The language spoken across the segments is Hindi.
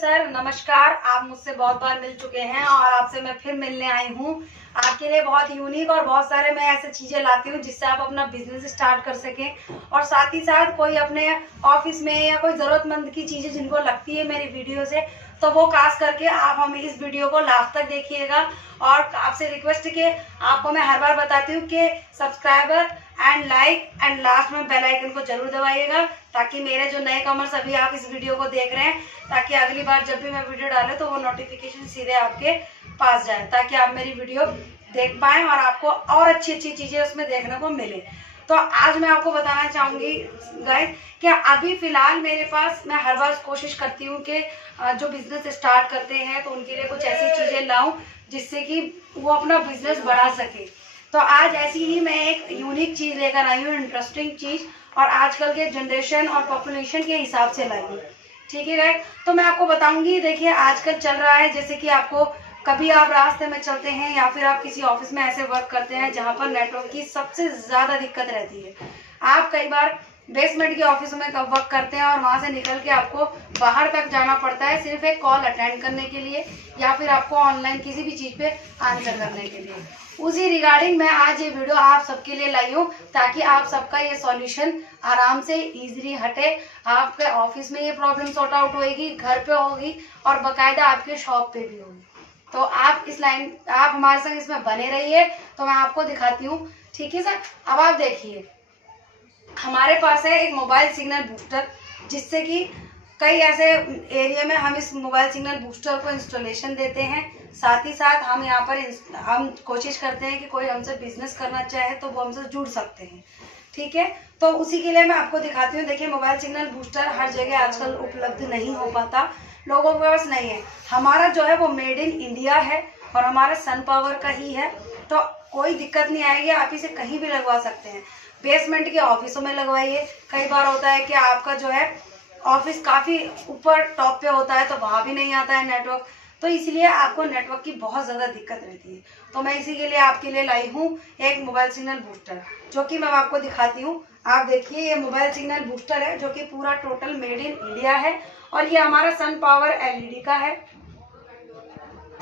सर नमस्कार। आप मुझसे बहुत बार मिल चुके हैं और आपसे मैं फिर मिलने आई हूँ। आपके लिए बहुत यूनिक और बहुत सारे मैं ऐसे चीजें लाती हूँ जिससे आप अपना बिजनेस स्टार्ट कर सकें और साथ ही साथ कोई अपने ऑफिस में या कोई जरूरतमंद की चीजें जिनको लगती है मेरी वीडियो से, तो वो खास करके आप हमें इस वीडियो को लास्ट तक देखिएगा। और आपसे रिक्वेस्ट के आपको मैं हर बार बताती हूँ कि subscriber and like and last में बेल आइकन को जरूर दबाइएगा, ताकि मेरे जो नए कमर्स अभी आप इस वीडियो को देख रहे हैं, ताकि अगली बार जब भी मैं वीडियो डालूं तो वो नोटिफिकेशन सीधे आपके पास जाए, ताकि आप मेरी वीडियो देख पाएं और आपको और अच्छी अच्छी चीजें उसमें देखने को मिले। तो आज मैं आपको बताना चाहूंगी गाइस कि अभी फिलहाल मेरे पास, मैं हर बार कोशिश करती हूँ कि जो बिजनेस स्टार्ट करते हैं तो उनके लिए कुछ ऐसी चीजें लाऊं जिससे कि वो अपना बिजनेस बढ़ा सके। तो आज ऐसी ही मैं एक यूनिक चीज लेकर आई हूँ, इंटरेस्टिंग चीज, और आजकल के जनरेशन और पॉपुलेशन के हिसाब से लाई हूँ। ठीक है गाइस, तो मैं आपको बताऊंगी। देखिए आजकल चल रहा है, जैसे कि आपको कभी आप रास्ते में चलते हैं या फिर आप किसी ऑफिस में ऐसे वर्क करते हैं जहां पर नेटवर्क की सबसे ज्यादा दिक्कत रहती है। आप कई बार बेसमेंट के ऑफिस में वर्क करते हैं और वहां से निकल के आपको बाहर तक जाना पड़ता है सिर्फ एक कॉल अटेंड करने के लिए या फिर आपको ऑनलाइन किसी भी चीज पे आंसर करने के लिए। उसी रिगार्डिंग मैं आज ये वीडियो आप सबके लिए लाई हूँ, ताकि आप सबका ये सॉल्यूशन आराम से इजीली हटे। आपके ऑफिस में ये प्रॉब्लम सॉर्ट आउट होगी, घर पे होगी और बकायदा आपके शॉप पे भी होगी। तो आप आप हमारे संग इसमें बने रहिए, तो मैं आपको दिखाती हूँ। ठीक है सर, अब आप देखिए हमारे पास है एक मोबाइल सिग्नल बूस्टर, जिससे कि कई ऐसे एरिया में हम इस मोबाइल सिग्नल बूस्टर को इंस्टॉलेशन देते हैं। साथ ही साथ हम यहाँ पर हम कोशिश करते हैं कि कोई हमसे बिजनेस करना चाहे तो वो हमसे जुड़ सकते हैं। ठीक है, तो उसी के लिए मैं आपको दिखाती हूँ। देखिए मोबाइल सिग्नल बूस्टर हर जगह आजकल उपलब्ध नहीं हो पाता, लोगों के पास नहीं है। हमारा जो है वो मेड इन इंडिया है और हमारा सन पावर का ही है, तो कोई दिक्कत नहीं आएगी, आप इसे कहीं भी लगवा सकते हैं। बेसमेंट के ऑफिसों में लगवाइए। कई बार होता है कि आपका जो है ऑफिस काफी ऊपर टॉप पे होता है तो वहां भी नहीं आता है नेटवर्क, तो इसलिए आपको नेटवर्क की बहुत ज्यादा दिक्कत रहती है। तो मैं इसी के लिए आपके लिए लाई हूँ एक मोबाइल सिग्नल बूस्टर, जो कि मैं आपको दिखाती हूँ। आप देखिए ये मोबाइल सिग्नल बूस्टर है जो कि पूरा टोटल मेड इन इंडिया है और ये हमारा सन पावर एलईडी का है।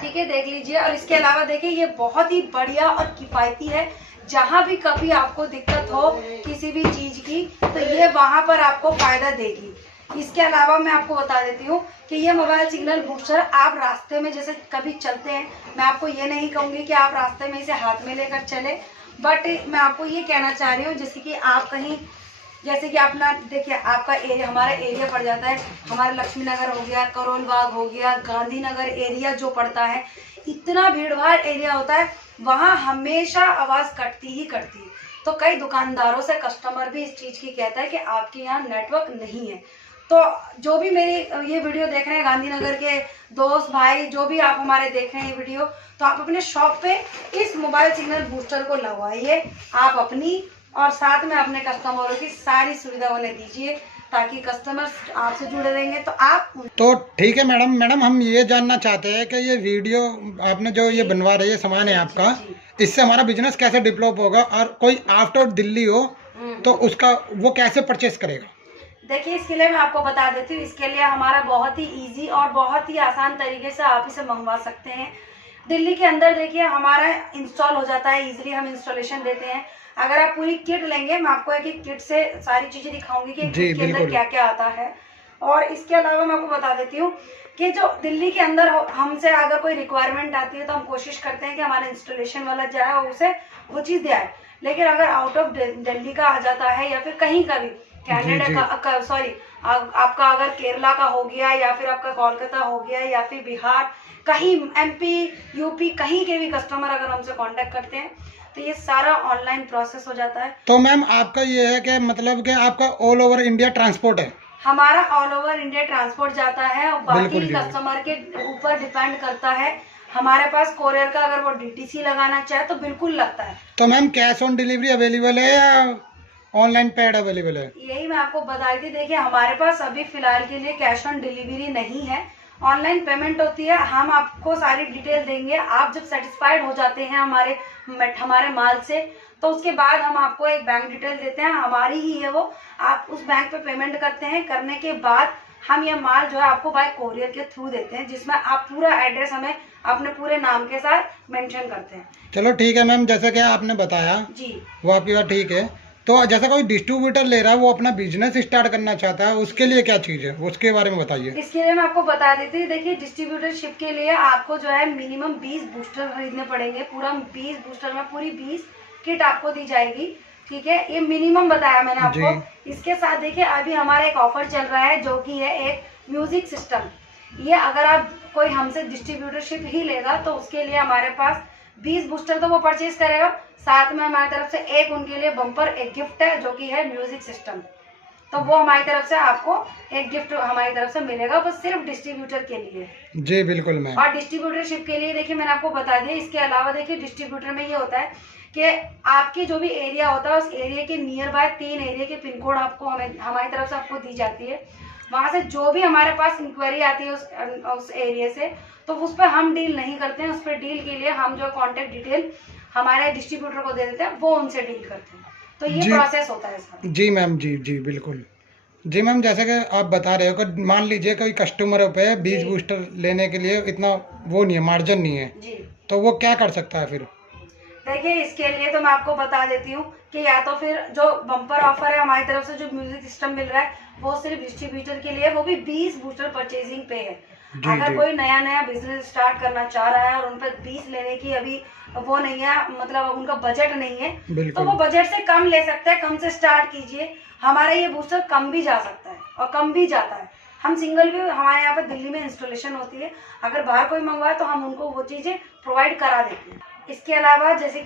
ठीक है, देख लीजिए। और इसके अलावा देखिए ये बहुत ही बढ़िया और किफायती है। जहां भी कभी आपको दिक्कत हो किसी भी चीज की तो ये वहां पर आपको फायदा देगी। इसके अलावा मैं आपको बता देती हूँ कि ये मोबाइल सिग्नल बूस्टर आप रास्ते में जैसे कभी चलते हैं, मैं आपको ये नहीं कहूंगी कि आप रास्ते में इसे हाथ में लेकर चले, बट मैं आपको ये कहना चाह रही हूँ जैसे कि आप कहीं, जैसे कि अपना देखिए आपका एरिया, हमारा एरिया पड़ जाता है, हमारा लक्ष्मी नगर हो गया, करोल बाग हो गया, गांधीनगर एरिया जो पड़ता है, इतना भीड़ भाड़ एरिया होता है, वहाँ हमेशा आवाज कटती ही कटती है। तो कई दुकानदारों से कस्टमर भी इस चीज की कहता है कि आपके यहाँ नेटवर्क नहीं है। तो जो भी मेरी ये वीडियो देख रहे हैं गांधीनगर के दोस्त भाई, जो भी आप हमारे देख रहे हैं ये वीडियो, तो आप अपने शॉप पे इस मोबाइल सिग्नल बूस्टर को लगवाइए। आप अपनी और साथ में अपने कस्टमरों की सारी सुविधा उन्हें दीजिए, ताकि कस्टमर आपसे जुड़े रहेंगे। तो आप तो ठीक है मैडम हम ये जानना चाहते हैं कि ये वीडियो आपने जो ये बनवा रही है सामान है आपका, इससे हमारा बिजनेस कैसे डेवलप होगा, और कोई आफ्टर दिल्ली हो तो उसका वो कैसे परचेस करेगा। देखिए इसके लिए मैं आपको बता देती हूँ। इसके लिए हमारा बहुत ही इजी और बहुत ही आसान तरीके से आप इसे मंगवा सकते हैं। दिल्ली के अंदर देखिए हमारा इंस्टॉल हो जाता है इजीली, हम इंस्टॉलेशन देते हैं। अगर आप पूरी किट लेंगे, मैं आपको एक किट से सारी चीजें दिखाऊंगी कि किट के अंदर क्या क्या आता है। और इसके अलावा मैं आपको बता देती हूँ कि जो दिल्ली के अंदर हमसे अगर कोई रिक्वायरमेंट आती है तो हम कोशिश करते हैं कि हमारा इंस्टॉलेशन वाला जो है उसे वो चीज दे आए। लेकिन अगर आउट ऑफ दिल्ली का आ जाता है या फिर कहीं का भी, कनाडा का सॉरी आपका अगर केरला का हो गया या फिर आपका कोलकाता हो गया या फिर बिहार, कहीं एमपी यूपी कहीं के भी कस्टमर अगर हमसे कांटेक्ट करते हैं तो ये सारा ऑनलाइन प्रोसेस हो जाता है। तो मैम आपका ये है कि मतलब कि आपका ऑल ओवर इंडिया ट्रांसपोर्ट है। हमारा ऑल ओवर इंडिया ट्रांसपोर्ट जाता है और बाकी कस्टमर के ऊपर डिपेंड करता है। हमारे पास कोरियर का अगर वो डीटीसी लगाना चाहे तो बिल्कुल लगता है। तो ma'am cash on delivery available है या ऑनलाइन पेड अवेलेबल है। यही मैं आपको बता रही थी। देखिए हमारे पास अभी फिलहाल के लिए कैश ऑन डिलीवरी नहीं है, ऑनलाइन पेमेंट होती है। हम आपको सारी डिटेल देंगे, आप जब सेटिस्फाइड हो जाते हैं हमारे माल से तो उसके बाद हम आपको एक बैंक डिटेल देते हैं, हमारी ही है वो। आप उस बैंक पे पेमेंट करते हैं, करने के बाद हम ये माल जो है आपको बाय कोरियर के थ्रू देते हैं, जिसमें आप पूरा एड्रेस हमें अपने पूरे नाम के साथ मेंशन करते हैं। चलो ठीक है मैम, जैसे कि आपने बताया जी, वो आपकी बात ठीक है। तो जैसे कोई डिस्ट्रीब्यूटर ले रहा है, वो अपना बिजनेस स्टार्ट करना चाहता है, उसके लिए क्या चीज़ है, उसके बारे में बताइए। इसके लिए मैं आपको बता देती हूँ। देखिए, डिस्ट्रीब्यूटरशिप के लिए आपको जो है मिनिमम 20 बूस्टर खरीदने पड़ेंगे। पूरा 20 बूस्टर में पूरी 20 किट आपको दी जाएगी, ठीक है। ये मिनिमम बताया मैंने आपको। इसके साथ देखिए अभी हमारा एक ऑफर चल रहा है, जो कि है एक म्यूजिक सिस्टम। ये अगर आप कोई हमसे डिस्ट्रीब्यूटरशिप ही लेगा तो उसके लिए हमारे पास 20 बूस्टर तो वो परचेज करेगा, साथ में हमारी तरफ से एक उनके लिए बम्पर एक गिफ्ट है, जो कि है म्यूजिक सिस्टम। तो वो हमारी तरफ से आपको एक गिफ्ट हमारी तरफ से मिलेगा, वो सिर्फ डिस्ट्रीब्यूटर के लिए। जी बिल्कुल मैम। और डिस्ट्रीब्यूटरशिप के लिए देखिए मैंने आपको बता दिया। इसके अलावा देखिए डिस्ट्रीब्यूटर में ये होता है कि आपके जो भी एरिया होता है, उस एरिया के नियर बाय 3 एरिया के पिन कोड आपको हमारी तरफ से आपको दी जाती है। वहां से जो भी हमारे पास इंक्वायरी आती है उस एरिया से, तो उस पर हम डील नहीं करते हैं। उस पर डील के लिए हम जो कॉन्टेक्ट डिटेल हमारे डिस्ट्रीब्यूटर को दे देते हैं, वो उनसे डील करते हैं। तो ये प्रोसेस होता है इसका। जी मैम, जी जी बिल्कुल। जी मैम, जैसे कि आप बता रहे हो कि मान लीजिए कोई कस्टमर पे 20 बूस्टर लेने के लिए इतना वो नहीं है, मार्जिन नहीं है जी, तो वो क्या कर सकता है फिर? देखिए इसके लिए तो मैं आपको बता देती हूँ कि या तो फिर जो बम्पर ऑफर है हमारी तरफ से, जो म्यूजिक सिस्टम मिल रहा है, वो सिर्फ डिस्ट्रीब्यूटर के लिए, वो भी 20 बूस्टर परचेजिंग पे है। अगर कोई नया बिजनेस स्टार्ट करना चाह रहा है और उन पर 20 लेने की अभी वो नहीं है, मतलब उनका बजट नहीं है, तो वो बजट से कम ले सकता है। कम से स्टार्ट कीजिए। हमारा ये बूस्टर कम भी जा सकता है और कम भी जाता है। हम सिंगल भी हमारे यहाँ पर दिल्ली में इंस्टॉलेशन होती है। अगर बाहर कोई मंगवाए तो हम उनको वो चीजें प्रोवाइड करा देते हैं। इसके अलावा जैसे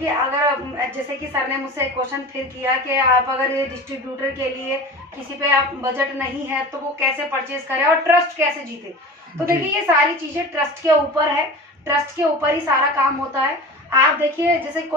कि सर ने मुझसे एक क्वेश्चन फिर किया कि आप अगर ये डिस्ट्रीब्यूटर के लिए किसी पे आप बजट नहीं है तो वो कैसे परचेज करे और ट्रस्ट कैसे जीते। तो देखिए ये सारी चीजें ट्रस्ट के ऊपर है। ट्रस्ट के ऊपर ही सारा काम होता है। आप देखिए जैसे